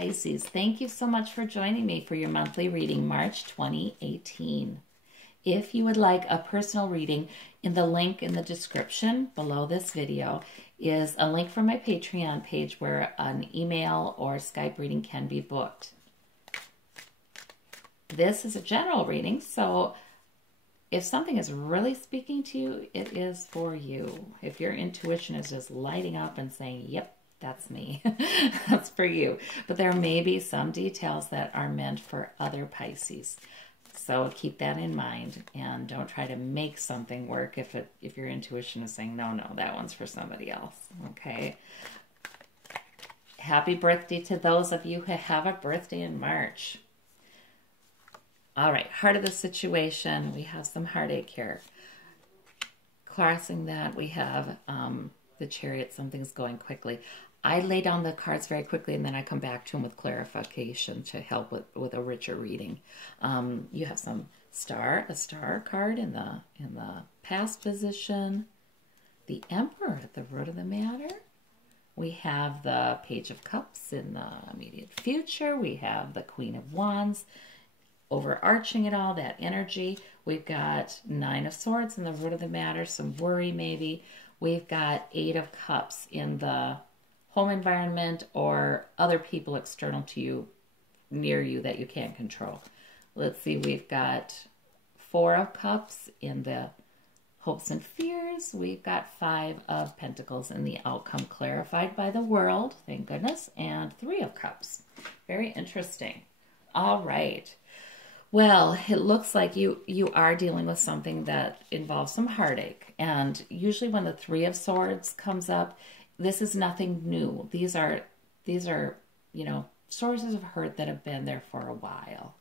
Pisces, thank you so much for joining me for your monthly reading, March 2018. If you would like a personal reading, in the link in the description below this video is a link for my Patreon page where an email or Skype reading can be booked. This is a general reading, so if something is really speaking to you, it is for you. If your intuition is just lighting up and saying, yep, that's me, that's for you. But there may be some details that are meant for other Pisces. So keep that in mind and don't try to make something work if your intuition is saying, no, that one's for somebody else, okay? Happy birthday to those of you who have a birthday in March. All right, heart of the situation, we have some heartache here. Crossing that, we have the Chariot, something's going quickly. I lay down the cards very quickly and then I come back to them with clarification to help with a richer reading. You have a star card in the past position. The Emperor at the root of the matter. We have the Page of Cups in the immediate future. We have the Queen of Wands. Overarching it all, that energy. We've got Nine of Swords in the root of the matter, some worry maybe. We've got Eight of Cups in the home environment or other people external to you, near you that you can't control. Let's see, we've got Four of Cups in the hopes and fears. We've got Five of Pentacles in the outcome clarified by the world, thank goodness, and Three of Cups. Very interesting. All right. Well, it looks like you are dealing with something that involves some heartache. And usually when the Three of Swords comes up, this is nothing new. These are, sources of hurt that have been there for a while.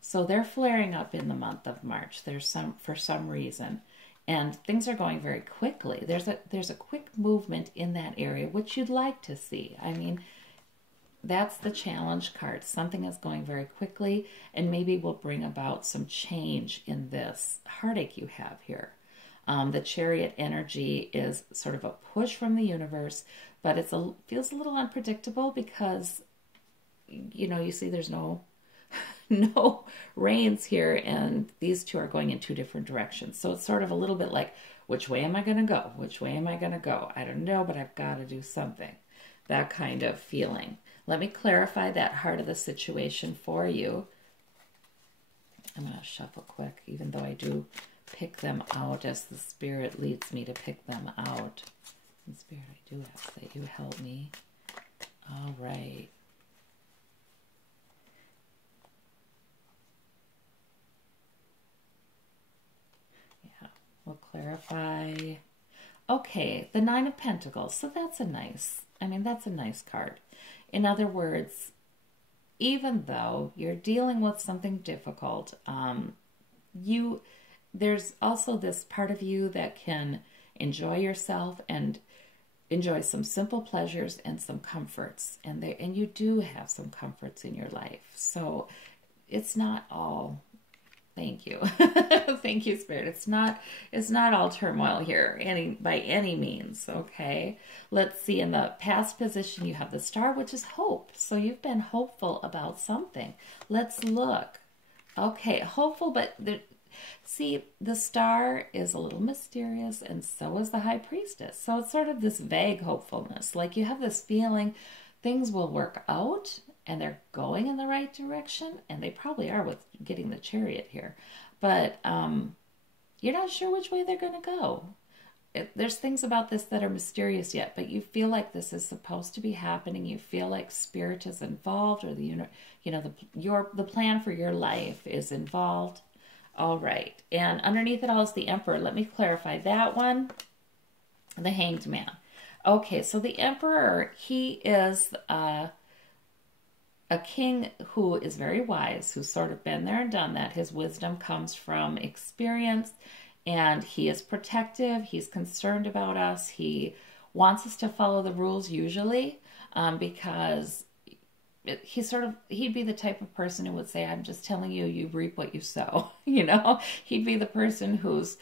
So they're flaring up in the month of March. For some reason. And things are going very quickly. There's a quick movement in that area, which you'd like to see. I mean, that's the challenge card. Something is going very quickly and maybe will bring about some change in this heartache you have here. The Chariot energy is sort of a push from the universe, but feels a little unpredictable because, you see there's no reins here and these two are going in two different directions. So it's sort of a little bit like, which way am I going to go? Which way am I going to go? I don't know, but I've got to do something. That kind of feeling. Let me clarify that heart of the situation for you. I'm going to shuffle quick, even though I do pick them out as the Spirit leads me to pick them out. And Spirit, I do ask that you help me. All right. Yeah, we'll clarify. Okay, the Nine of Pentacles. So that's a nice card. In other words, even though you're dealing with something difficult, there's also this part of you that can enjoy yourself and enjoy some simple pleasures and some comforts. And you do have some comforts in your life. So it's not all... Thank you. Thank you, Spirit. It's not all turmoil here by any means, okay? Let's see, in the past position, you have the Star, which is hope. So you've been hopeful about something. Let's look. Okay, hopeful, but see, the Star is a little mysterious, and so is the High Priestess. So it's sort of this vague hopefulness. Like you have this feeling things will work out, and they're going in the right direction, and they probably are with getting the Chariot here. But you're not sure which way they're going to go. There's things about this that are mysterious yet, but you feel like this is supposed to be happening. You feel like Spirit is involved, or the plan for your life is involved. All right, and underneath it all is the Emperor. Let me clarify that one. The Hanged Man. Okay, so the Emperor, he is a king who is very wise, who's sort of been there and done that. His wisdom comes from experience, and he is protective. He's concerned about us. He wants us to follow the rules usually, because he'd be the type of person who would say, I'm just telling you, you reap what you sow. He'd be the person who's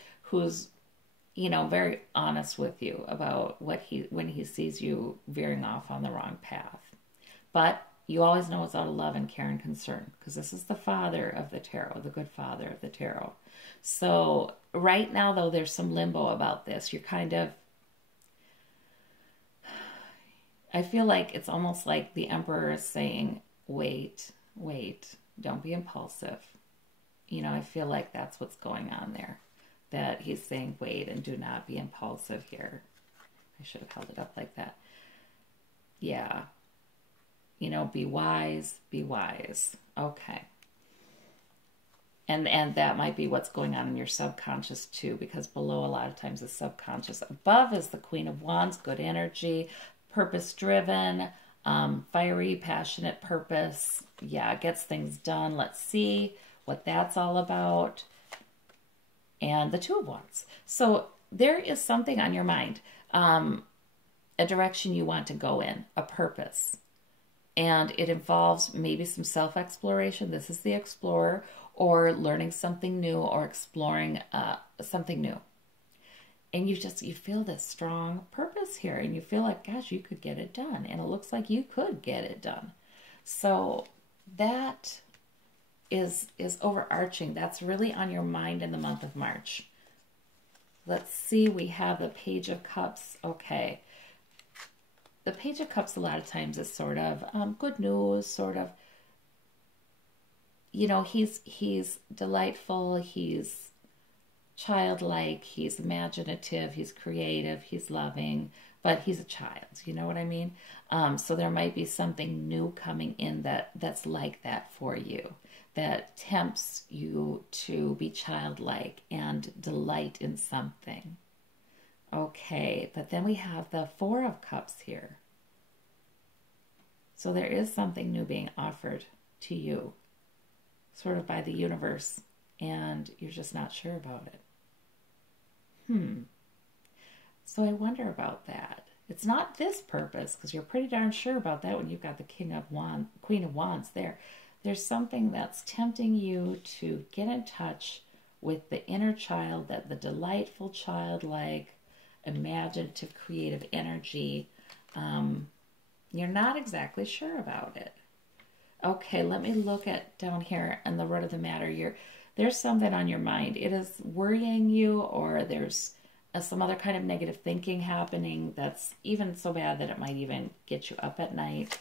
very honest with you about when he sees you veering off on the wrong path. But you always know it's out of love and care and concern, because this is the father of the tarot, the good father of the tarot. So right now, though, there's some limbo about this. You're kind of, I feel like it's almost like the Emperor is saying, wait, wait, don't be impulsive. You know, I feel like that's what's going on there. That he's saying, wait, and do not be impulsive here. I should have held it up like that. Yeah. You know, be wise, be wise. Okay. And that might be what's going on in your subconscious too, because below a lot of times is subconscious. Above is the Queen of Wands, good energy, purpose-driven, fiery, passionate purpose. Yeah, gets things done. Let's see what that's all about. And the Two of Wands. So there is something on your mind, a direction you want to go in, a purpose. And it involves maybe some self-exploration. This is the explorer, or learning something new, or exploring something new. And you feel this strong purpose here, and you feel like, gosh, you could get it done. And it looks like you could get it done. So that is overarching. That's really on your mind in the month of March. Let's see, we have the Page of Cups. Okay. The Page of Cups a lot of times is sort of good news, sort of, you know, he's delightful, he's childlike, he's imaginative, he's creative, he's loving, but he's a child, you know what I mean? So there might be something new coming in that's like that for you, that tempts you to be childlike and delight in something. Okay, but then we have the Four of Cups here. So there is something new being offered to you, sort of by the universe, and you're just not sure about it. So I wonder about that. It's not this purpose, because you're pretty darn sure about that when you've got the Queen of Wands there. There's something that's tempting you to get in touch with the inner child, that the delightful, childlike, imaginative, creative energy. You're not exactly sure about it. Okay, let me look at down here in the root of the matter. There's something on your mind. It is worrying you, or there's some other kind of negative thinking happening that's even so bad that it might even get you up at night.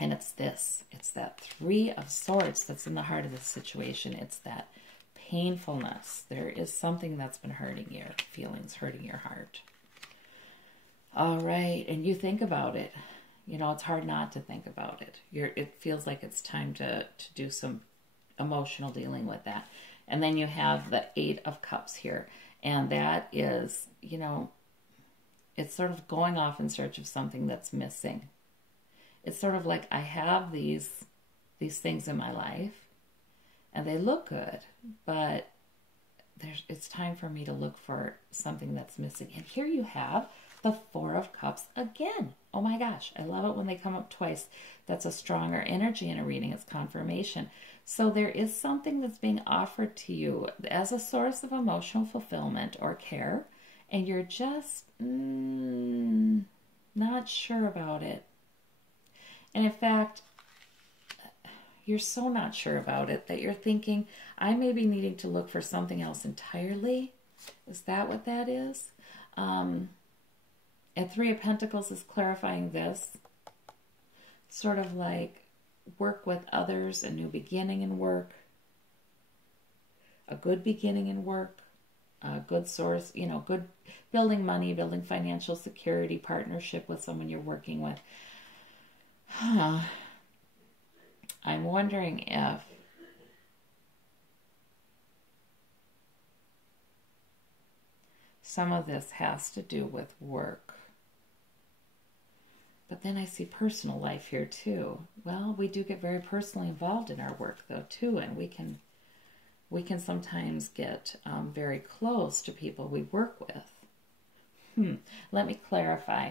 And it's this. It's that Three of Swords that's in the heart of this situation. It's that painfulness. There is something that's been hurting your feelings, hurting your heart. All right, and you think about it. You know, it's hard not to think about it. It feels like it's time to do some emotional dealing with that. And then you have the Eight of Cups here. And that is, you know, it's sort of going off in search of something that's missing. It's sort of like, I have these things in my life, and they look good, but it's time for me to look for something that's missing. And here you have the Four of Cups again. Oh my gosh, I love it when they come up twice. That's a stronger energy in a reading. It's confirmation. So there is something that's being offered to you as a source of emotional fulfillment or care, and you're just not sure about it. And in fact, you're so not sure about it that you're thinking, I may be needing to look for something else entirely. Is that what that is? And Three of Pentacles is clarifying this. Sort of like work with others, a new beginning in work, a good beginning in work, a good source, you know, good building money, building financial security, partnership with someone you're working with. I'm wondering if some of this has to do with work. But then I see personal life here too. Well, we do get very personally involved in our work though too, and we can sometimes get very close to people we work with. Let me clarify.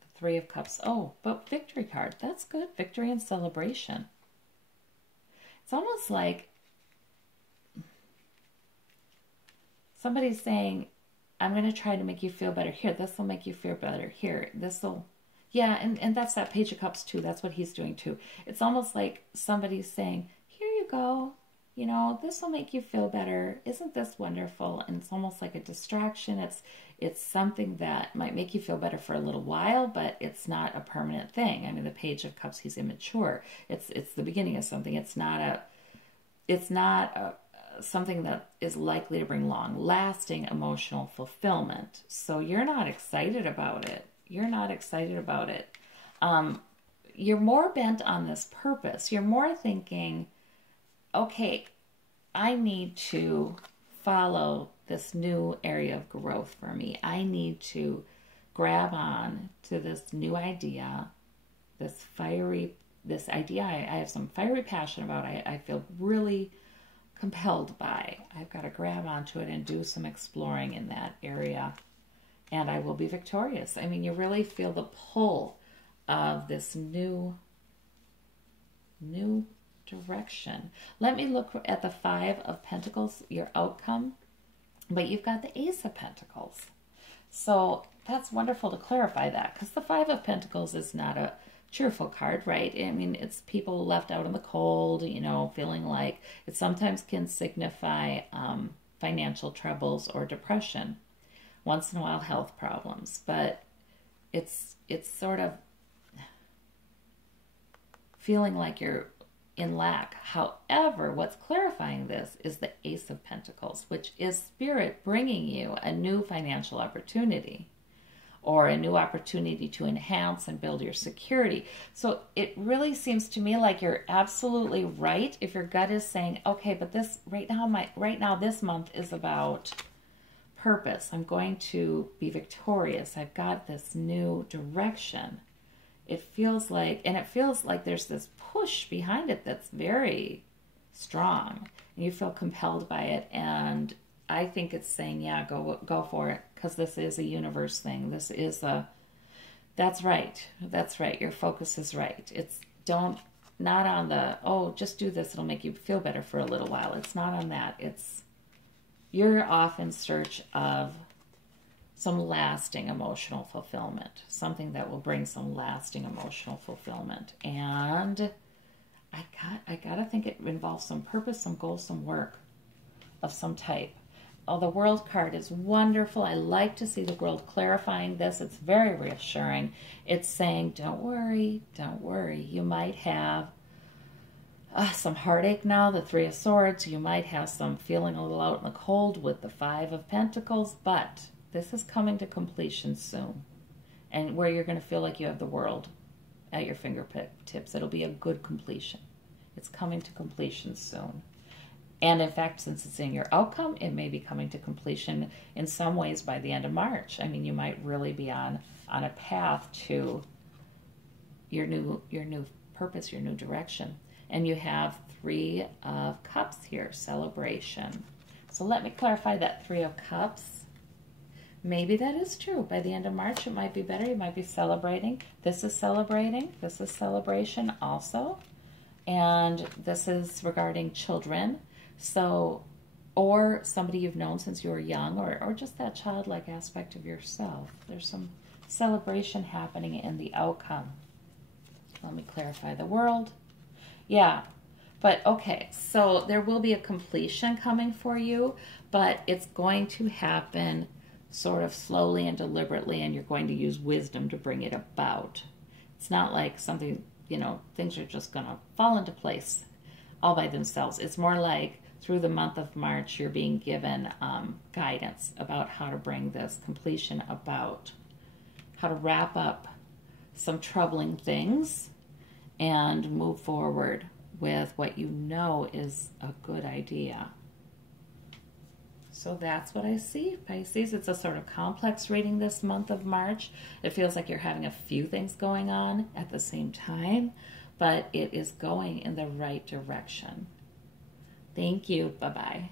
The Three of Cups. Oh, but Victory card. That's good. Victory and celebration. It's almost like somebody's saying, I'm going to try to make you feel better. Here, this will make you feel better. Here, this will, Yeah, and that's that Page of Cups too. That's what he's doing too. It's almost like somebody's saying, "Here you go. You know, this will make you feel better. Isn't this wonderful?" And it's almost like a distraction. It's something that might make you feel better for a little while, but it's not a permanent thing. I mean, the Page of Cups, he's immature. It's the beginning of something. It's not something that is likely to bring long-lasting emotional fulfillment. So you're not excited about it. You're not excited about it. You're more bent on this purpose. You're more thinking, okay, I need to follow this new area of growth for me. I need to grab on to this new idea, this idea I have some fiery passion about. I feel really compelled by. I've got to grab onto it and do some exploring in that area, and I will be victorious. I mean, you really feel the pull of this new direction. Let me look at the Five of Pentacles, your outcome, but you've got the Ace of Pentacles. So that's wonderful to clarify that, because the Five of Pentacles is not a cheerful card, right? I mean, it's people left out in the cold, you know, feeling like it sometimes can signify financial troubles or depression, once in a while health problems, but it's sort of feeling like you're in lack. However, what's clarifying this is the Ace of Pentacles, which is Spirit bringing you a new financial opportunity, or a new opportunity to enhance and build your security. So it really seems to me like you're absolutely right if your gut is saying, okay, but this right now this month is about purpose. I'm going to be victorious. I've got this new direction. It feels like there's this push behind it that's very strong, and you feel compelled by it. And I think it's saying, yeah, go for it, because this is a universe thing. That's right. Your focus is right. It's not on the, oh, just do this, it'll make you feel better for a little while. It's not on that. You're off in search of some lasting emotional fulfillment, something that will bring some lasting emotional fulfillment. And I gotta think it involves some purpose, some goal, some work of some type. Oh, the World card is wonderful. I like to see the world clarifying this. It's very reassuring. It's saying, don't worry. You might have some heartache now, the Three of Swords. You might have some feeling a little out in the cold with the Five of Pentacles, but this is coming to completion soon. And where you're going to feel like you have the world at your fingertips. It'll be a good completion. It's coming to completion soon. And in fact, since it's in your outcome, it may be coming to completion in some ways by the end of March. I mean, you might really be on a path to your new purpose, your new direction. And you have Three of Cups here, celebration. So let me clarify that Three of Cups. Maybe that is true. By the end of March, it might be better. You might be celebrating. This is celebrating. This is celebration also. And this is regarding children. So, or somebody you've known since you were young, or just that childlike aspect of yourself. There's some celebration happening in the outcome. Let me clarify the World. Yeah, but okay, so there will be a completion coming for you, but it's going to happen sort of slowly and deliberately, and you're going to use wisdom to bring it about. It's not like something, things are just going to fall into place all by themselves. It's more like through the month of March, you're being given guidance about how to bring this completion about, how to wrap up some troubling things and move forward with what you know is a good idea. So that's what I see, Pisces. It's a sort of complex reading this month of March. It feels like you're having a few things going on at the same time, but it is going in the right direction. Thank you. Bye-bye.